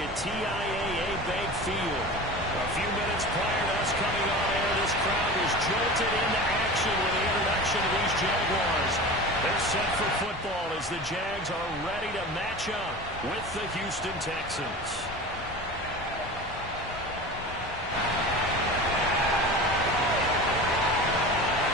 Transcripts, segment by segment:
at TIAA Bank Field. A few minutes prior to us coming on air, this crowd was jolted into action with the introduction of these Jaguars. They're set for football as the Jags are ready to match up with the Houston Texans.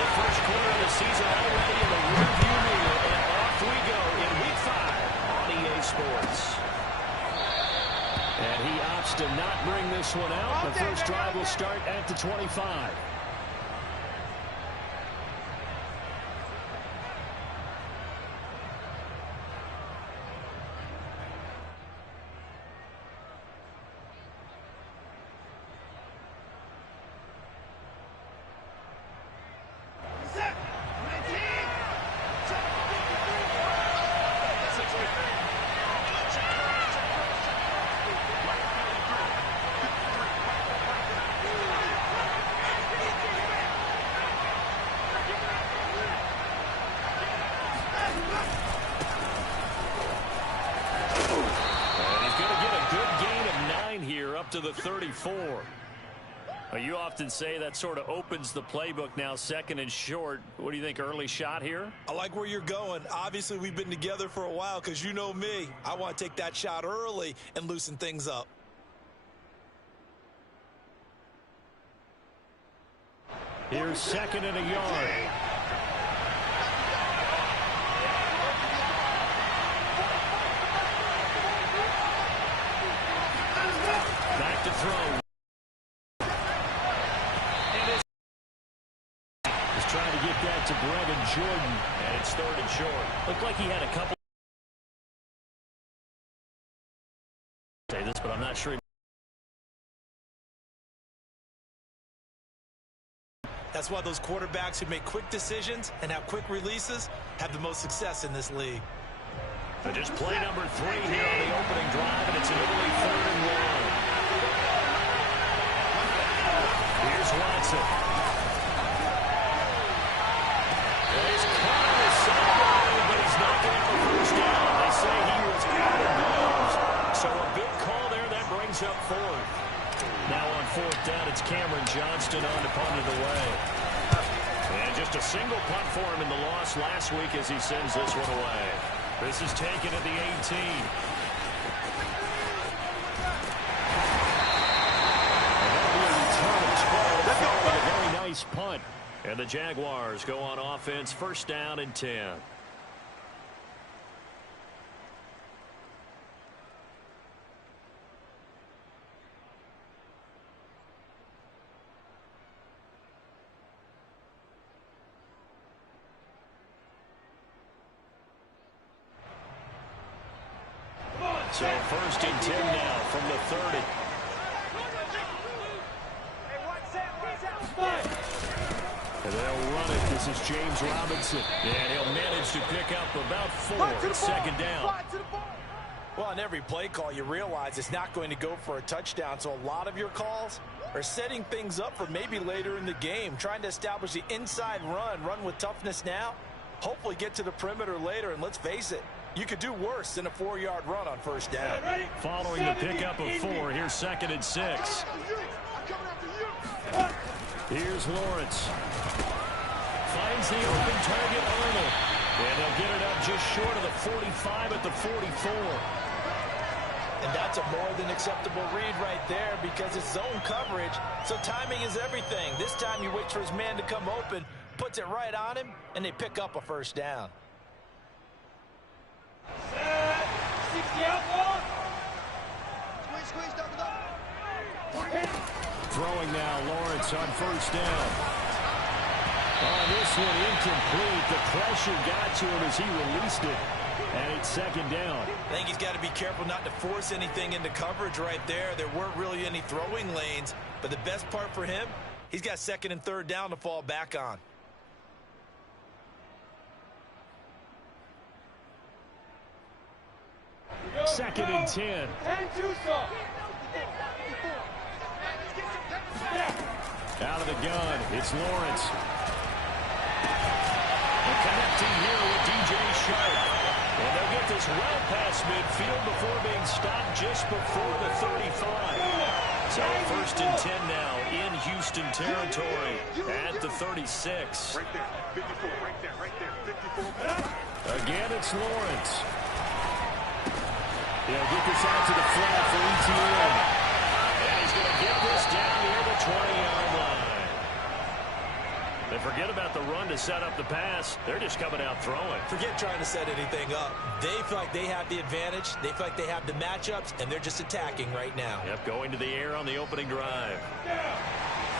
The first quarter of the season already in the rearview mirror, and off we go in Week 5 on EA Sports. And he opts to not bring this one out. The first drive will start at the 25. To the 34. You often say that sort of opens the playbook now, second and short. What do you think, early shot here? I like where you're going. Obviously, we've been together for a while because you know me. I want to take that shot early and loosen things up. Here's second and a yard. Back to throw. And he's trying to get that to Brevin Jordan, and it's third and short. Looked like he had a couple. Say this, but I'm not sure. That's why those quarterbacks who make quick decisions and have quick releases have the most success in this league. So just play number 3 here on the opening drive, and it's an early third and 1. Here's Watson. He's caught on the sideline, but he's not getting the first down. They say he was out of bounds. So a big call there. That brings up fourth. Now on fourth down, it's Cameron Johnston on to punt it away. And just a single punt for him in the loss last week as he sends this one away. This is taken at the 18. Nice punt. And the Jaguars go on offense, first down and 10. So first and 10 now from the 30. And they'll run it. This is James Robinson. And he'll manage to pick up about 4. It's second down. Well, on every play call, you realize it's not going to go for a touchdown. So a lot of your calls are setting things up for maybe later in the game, trying to establish the inside run with toughness now, hopefully get to the perimeter later. And let's face it, you could do worse than a 4-yard run on first down. Following the pickup of 4, here's second and 6. Here's Lawrence. Finds the open target, Arnold. And they'll get it up just short of the 45 at the 44. And that's a more than acceptable read right there because it's zone coverage, so timing is everything. This time you wait for his man to come open, puts it right on him, and they pick up a first down. Throwing now, Lawrence on first down. Oh, this one incomplete. The pressure got to him as he released it. And it's second down. I think he's got to be careful not to force anything into coverage right there. There weren't really any throwing lanes. But the best part for him, he's got second and third down to fall back on. Second and 10. Out of the gun, it's Lawrence. And connecting here with DJ Sharp. And they'll get this well past midfield before being stopped just before the 35. So first and 10 now in Houston territory at the 36. Right there, 54, right there, 54. Again, it's Lawrence. He'll get this out to the flat for ETN. And he's going to get this down near the 20-yard line. They forget about the run to set up the pass. They're just coming out throwing. Forget trying to set anything up. They feel like they have the advantage. They feel like they have the matchups, and they're just attacking right now. Yep, going to the air on the opening drive.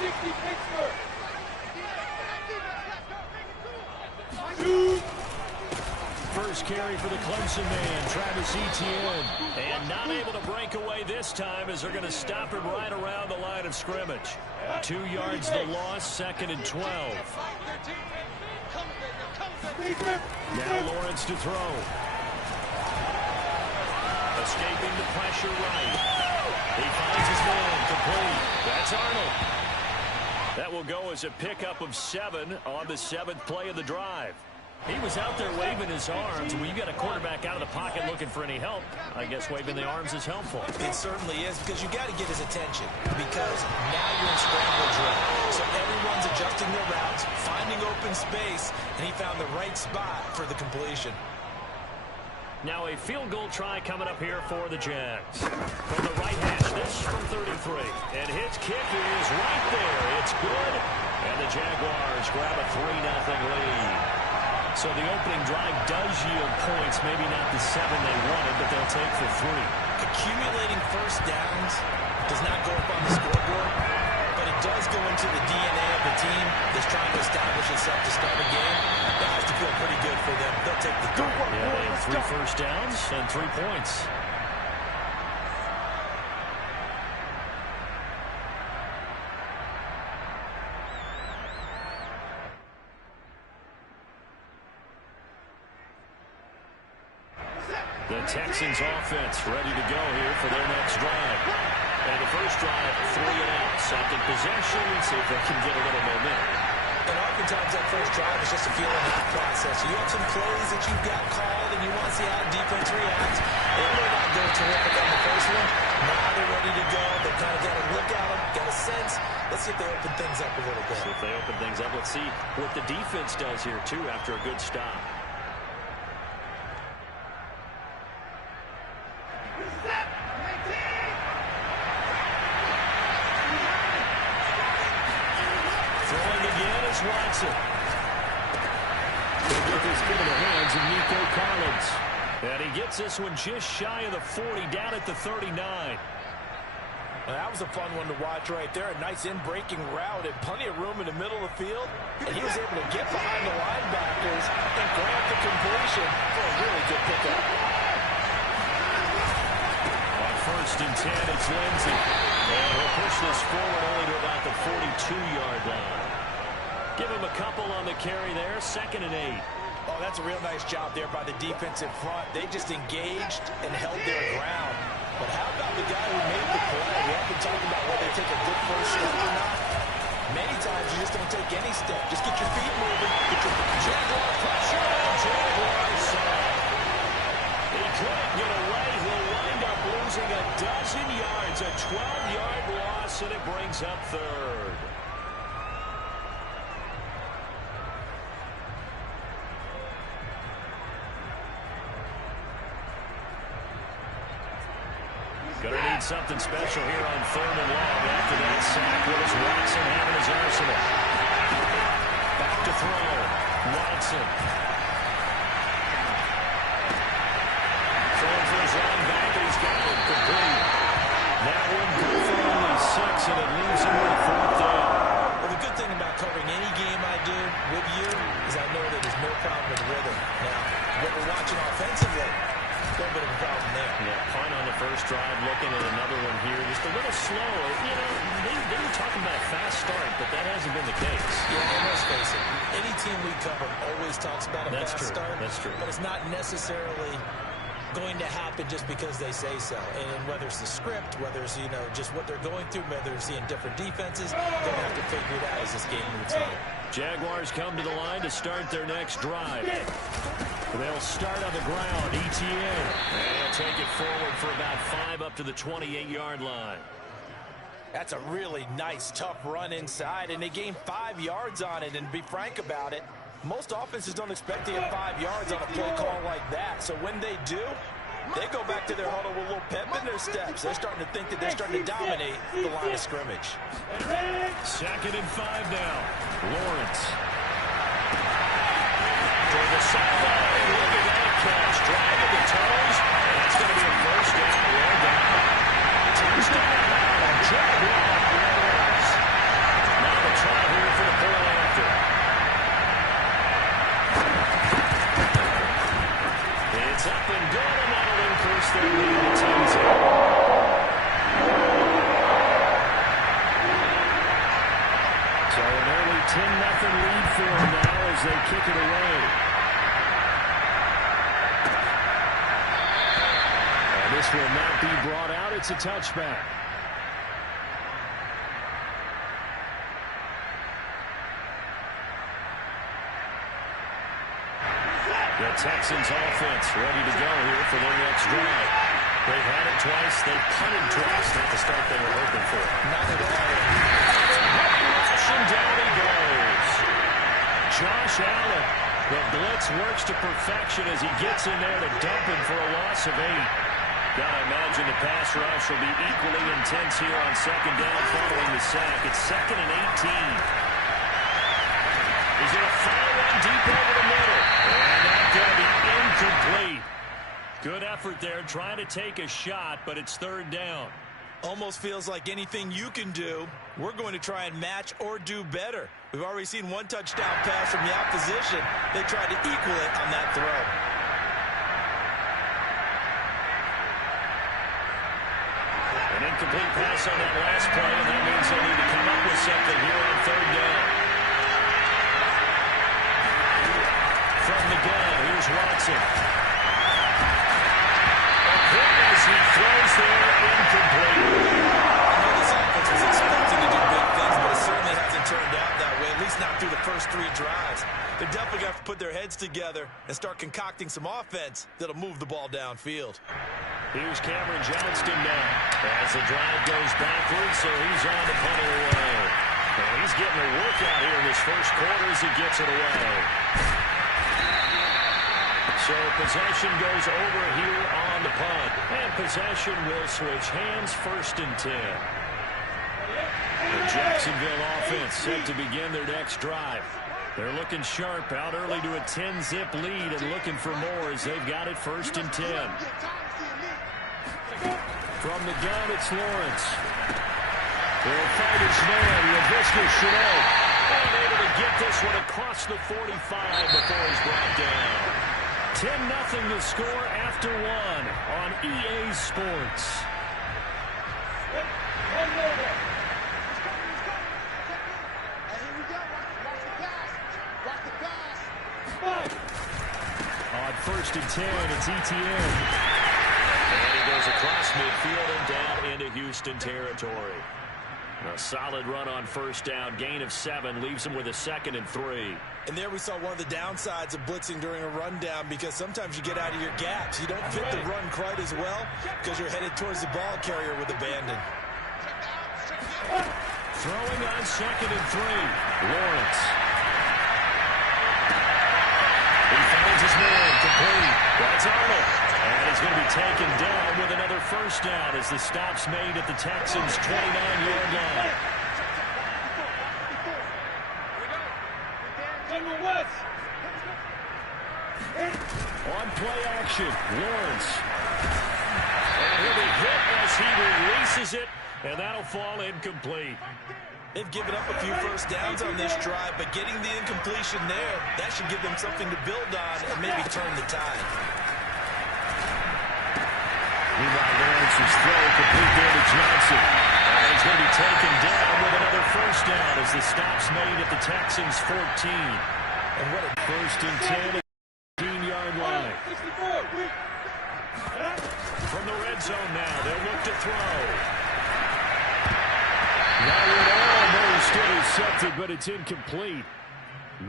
60 Pittsburgh. First carry for the Clemson man, Travis Etienne. And not able to break away this time as they're going to stop him right around the line of scrimmage. 2 yards the loss, second and 12. Now Lawrence to throw. Escaping the pressure right. He finds his man complete. That's Arnold. That will go as a pickup of 7 on the 7th play of the drive. He was out there waving his arms. When you got a quarterback out of the pocket looking for any help, I guess waving the arms is helpful. It certainly is, because you got to get his attention, because now you're in scramble drill. So everyone's adjusting their routes, finding open space, and he found the right spot for the completion. Now a field goal try coming up here for the Jags. From the right hash, this from 33. And his kick is right there. It's good. And the Jaguars grab a 3-0 lead. So the opening drive does yield points, maybe not the 7 they wanted, but they'll take for 3. Accumulating first downs does not go up on the scoreboard, but it does go into the DNA of the team that's trying to establish itself to start a game. That has to feel pretty good for them. They'll take the 3. Yeah, they have 3 first downs and 3 points. The Texans offense ready to go here for their next drive. And the first drive, 3 and out. Second possession, see if they can get a little momentum. And oftentimes that first drive is just a feel-out process. You have some plays that you've got called and you want to see how the defense reacts. It may not go terrific on the first one. Now they're ready to go. They kind of got a look at them, got a sense. Let's see if they open things up a little bit. See if they open things up. Let's see what the defense does here, too, after a good stop. Throwing again is Watson. He'll get this into the hands of Nico Collins. And he gets this one just shy of the 40, down at the 39. Well, that was a fun one to watch right there. A nice in-breaking route and plenty of room in the middle of the field. And he was able to get behind the linebackers and grab the completion for a really good pickup. On first and 10, it's Lindsey. And he'll push this forward only to about the 42-yard line. Give him a couple on the carry there. Second and 8. Oh, that's a real nice job there by the defensive front. They just engaged and held their ground. But how about the guy who made the play? We have been talking about whether they take a good first step or not. Many times you just don't take any step. Just get your feet moving. Get your Jaguar pressure. Jaguars. He couldn't get away. He'll wind up losing a dozen yards. A 12-yard loss, and it brings up third. Going to need something special here on 3rd and long. After that sack, what does Watson have in his arsenal? Back to throw. Watson. Throwing for his run back, and he's got it complete. That one good for only 6, and it leaves him with 4th down. Well, the good thing about covering any game I do with you is I know that there's no problem with rhythm. Now, what we're watching offensively, a little bit of a problem there. Yeah, punt on the first drive, looking at another one here. Just a little slow. You know, they were talking about a fast start, but that hasn't been the case. Yeah, and let's face it, any team we cover always talks about a fast start. That's true. But it's not necessarily going to happen just because they say so. And whether it's the script, whether it's, just what they're going through, whether they're seeing different defenses, they're going to have to figure it out as this game moves on. Jaguars come to the line to start their next drive. They'll start on the ground. ETN. They'll take it forward for about 5 up to the 28-yard line. That's a really nice, tough run inside, and they gained 5 yards on it. And to be frank about it, most offenses don't expect to get 5 yards on a play call like that. So when they do, they go back to their huddle with a little pep in their steps. They're starting to think that they're starting to dominate the line of scrimmage. 2nd and 5 now. Lawrence. For the sideline, look at that catch. Driving the toes. That's going to be a first down. Well done. Touchdown. Jaguars. Now the try here for the point after. It's up and good, and that'll increase their lead to 10-0. So an early 10-0 lead for them now as they kick it away. And this will not be brought out. It's a touchback. The Texans offense ready to go here for their next drive. They've had it twice. They've punted twice. Not the start they were hoping for. Not at all. And down he goes. Josh Allen. The blitz works to perfection as he gets in there to dump him for a loss of 8. Gotta imagine the pass rush will be equally intense here on 2nd down following the sack. It's 2nd and 18. He's going to fire one deep over the middle. And that's going to be incomplete. Good effort there trying to take a shot, but it's 3rd down. Almost feels like anything you can do, we're going to try and match or do better. We've already seen one touchdown pass from the opposition. They tried to equal it on that throw. An incomplete pass on that last play, and that means they'll need to come up with something here on 3rd down. From the gun, here's Watson. As he throws there, incomplete. I know this offense was expecting to do big things, but it certainly hasn't turned out that way, at least not through the first 3 drives. They're definitely going to have to put their heads together and start concocting some offense that'll move the ball downfield. Here's Cameron Johnston now as the drive goes backwards, so he's on to punt it away. And he's getting a workout here in this first quarter as he gets it away. So possession goes over here on the punt. And possession will switch hands, 1st and 10. The Jacksonville offense set to begin their next drive. They're looking sharp, out early to a 10-zip lead and looking for more as they've got it 1st and 10. From the gun, it's Lawrence. They'll fight his man, Laviska Shenault. And able to get this one across the 45 before he's brought down. 10-0 the score after 1 on EA Sports. On 1st and 10, it's ETN. And he goes across midfield and down into Houston territory. A solid run on 1st down, gain of 7, leaves him with a 2nd and 3. And there we saw one of the downsides of blitzing during a rundown, because sometimes you get out of your gaps. You don't fit the run quite as well because you're headed towards the ball carrier with abandon. Throwing on 2nd and 3, Lawrence. He finds his man, complete. That's Arnold. And he's going to be taken down with another 1st down as the stop's made at the Texans' 29-yard line. On play action, Lawrence. And he'll be hit as he releases it, and that'll fall incomplete. They've given up a few 1st downs on this drive, but getting the incompletion there, that should give them something to build on and maybe turn the tide. Meanwhile, Lawrence's throw complete there to Johnson. And he's going to be taken down with another 1st down as the stop's made at the Texans' 14. And what a 1st and 10 at the 15-yard line. That would almost intercepted, but it's incomplete.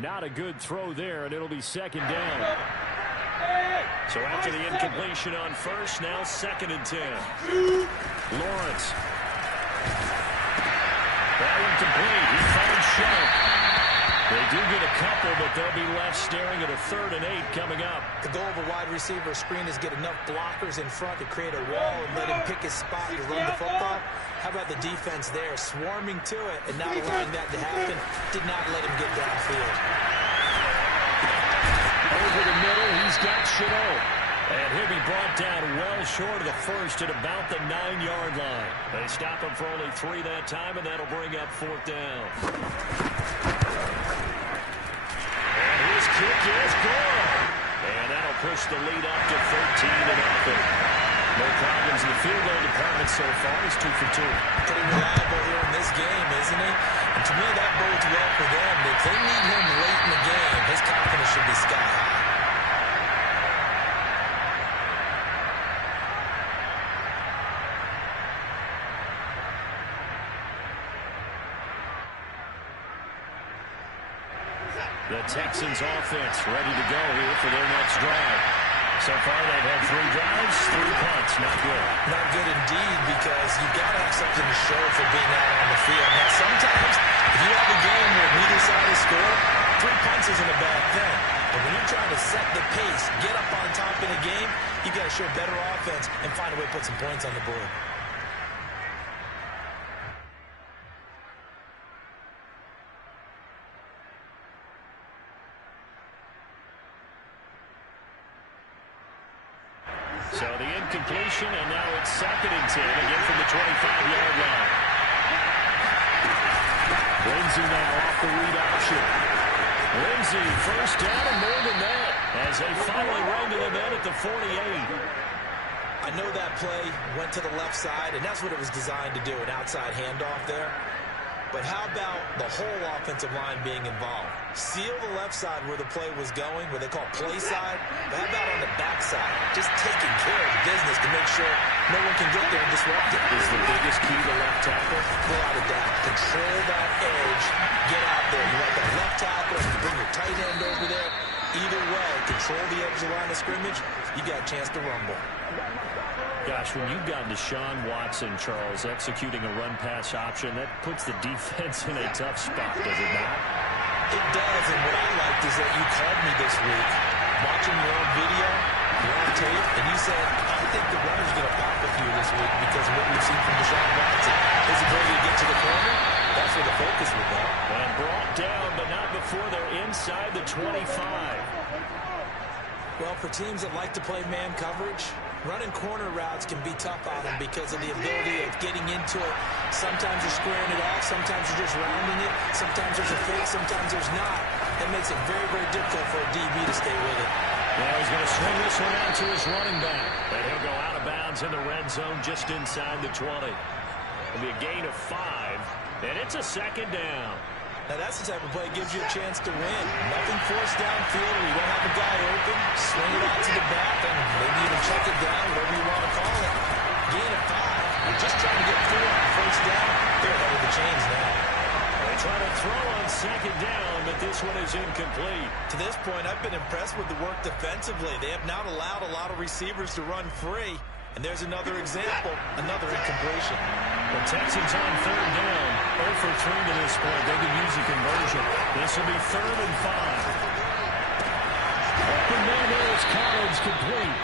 Not a good throw there, and it'll be second down. So after the incompletion on first, now 2nd and 10. Lawrence. That one complete. He finds Sharp. They do get a couple, but they'll be left staring at a 3rd and 8 coming up. The goal of a wide receiver screen is get enough blockers in front to create a wall and let him pick his spot to run the football. How about the defense there, swarming to it and not allowing that to happen? Did not let him get downfield. Over the middle, he's got Chenault. And he'll be brought down well short of the first at about the 9-yard line. They stop him for only 3 that time, and that'll bring up 4th down. And his kick is good. And that'll push the lead up to 13-0. No problems in the field goal department so far. He's 2 for 2. Pretty reliable here in this game, isn't he? And to me, that bodes well for them. If they need him late in the game, his confidence should be sky high. The Texans offense ready to go here for their next drive. So far they've had 3 drives, 3 punts. Not good. Not good indeed, because you've got to have something to show for being out on the field. Now, sometimes if you have a game where neither side has scored, 3 punts isn't a bad thing. But when you're trying to set the pace, get up on top in a game, you've got to show better offense and find a way to put some points on the board. So the incompletion, and now it's 2nd and 10, again from the 25-yard line. Lindsey now off the read option. Lindsey, first down and more than that, as they finally wrangle him in at the 48. I know that play went to the left side, and that's what it was designed to do, an outside handoff there. But how about the whole offensive line being involved? Seal the left side where the play was going, where they call play side. But how about on the back side? Just taking care of the business to make sure no one can get there and disrupt it. Is the biggest key to left tackle? Without a doubt. Control that edge. Get out there. You want that left tackle. You bring your tight end over there. Either way, control the edge of the line of scrimmage. You got a chance to rumble. Gosh, when you've got Deshaun Watson, Charles, executing a run-pass option, that puts the defense in a tough spot, does it not? It does, and what I liked is that you called me this week, watching your own video, your own tape, and you said, I think the runner's going to pop with you this week because of what we've seen from Deshaun Watson. His ability to get to the corner, that's where the focus will go. And brought down, but not before they're inside the 25. Well, for teams that like to play man coverage, running corner routes can be tough on them because of the ability of getting into it. Sometimes you're squaring it off. Sometimes you're just rounding it. Sometimes there's a fake. Sometimes there's not. That makes it very, very difficult for a DB to stay with it. Now he's going to swing this one out to his running back. And he'll go out of bounds in the red zone just inside the 20. It'll be a gain of 5. And it's a 2nd down. Now, that's the type of play that gives you a chance to win. Nothing forced downfield where you don't have a guy open. Swing it out to the back and maybe even check it down, whatever you want to call it. Gain of 5. You're just trying to get through on first down. They're ahead of the chains now. They try to throw on 2nd down, but this one is incomplete. To this point, I've been impressed with the work defensively. They have not allowed a lot of receivers to run free. And there's another example, another incompletion. The Texans on 3rd down, 0 for 3 to this point. They can use a conversion. This will be 3rd and 5. Up and down there is Collins, complete.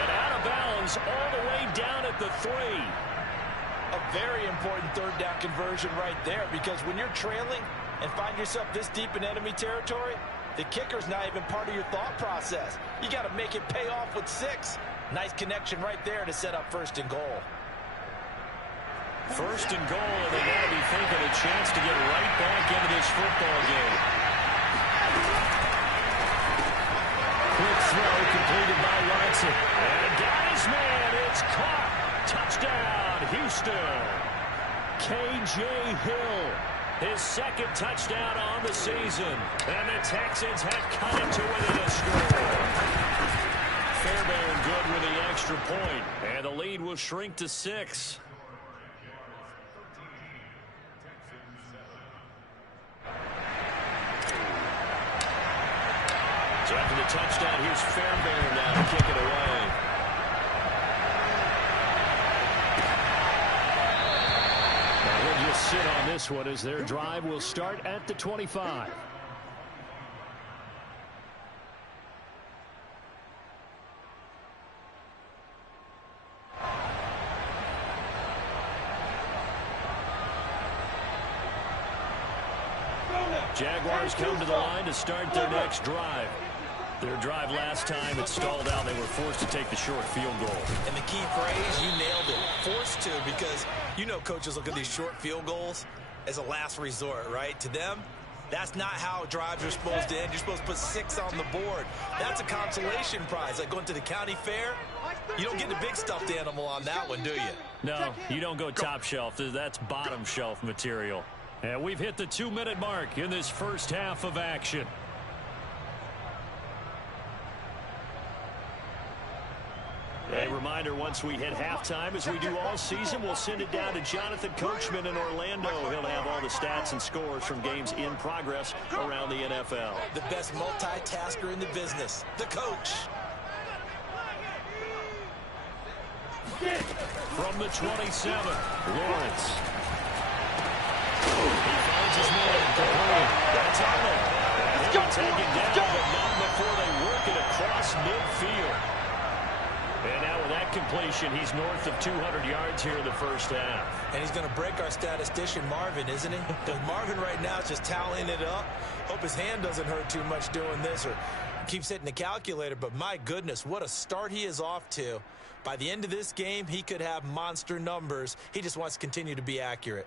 And out of bounds all the way down at the 3. A very important 3rd down conversion right there, because when you're trailing and find yourself this deep in enemy territory, the kicker's not even part of your thought process. You got to make it pay off with 6. Nice connection right there to set up 1st and goal. 1st and goal, and they got to be thinking a chance to get right back into this football game. Quick throw completed by Watson. And got his man. It's caught. Touchdown, Houston. K.J. Hill. His 2nd touchdown on the season. And the Texans have cut it to within a score. Fairbairn good with the extra point. And the lead will shrink to 6. So after the touchdown, here's Fairbairn now to kick it away. Now he'll just sit on this one as their drive will start at the 25. Jaguars come to the line to start their next drive. Their drive last time, it stalled out. They were forced to take the short field goal. And the key phrase, you nailed it. Forced to, because you know coaches look at these short field goals as a last resort, right? To them, that's not how drives are supposed to end. You're supposed to put 6 on the board. That's a consolation prize. Like going to the county fair, you don't get the big stuffed animal on that one, do you? No, you don't go top shelf. That's bottom shelf material. And we've hit the 2-minute mark in this first half of action. A reminder, once we hit halftime, as we do all season, we'll send it down to Jonathan Coachman in Orlando. He'll have all the stats and scores from games in progress around the NFL. The best multitasker in the business, the coach. From the 27, Lawrence. He finds his man, complete. That's Arnold. He'll take it down, but not before they work it across midfield. And now with that completion, he's north of 200 yards here in the first half. And he's going to break our statistician, Marvin, isn't he? Because Marvin right now is just tallying it up. Hope his hand doesn't hurt too much doing this or keeps hitting the calculator. But my goodness, what a start he is off to. By the end of this game, he could have monster numbers. He just wants to continue to be accurate.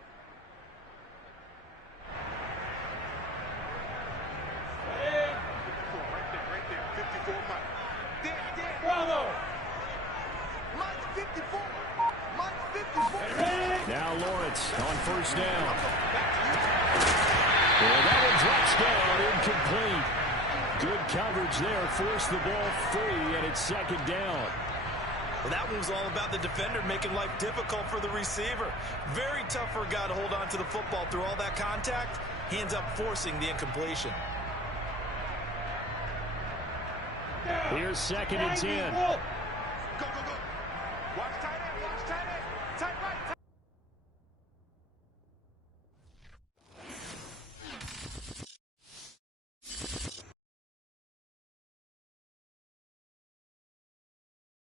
Now Lawrence on first down. And that one drops down, incomplete. Good coverage there, forced the ball free, and it's second down. Well, that one was all about the defender making life difficult for the receiver. Very tough for a guy to hold on to the football through all that contact. He ends up forcing the incompletion. Here's second and 10. Go, go, go.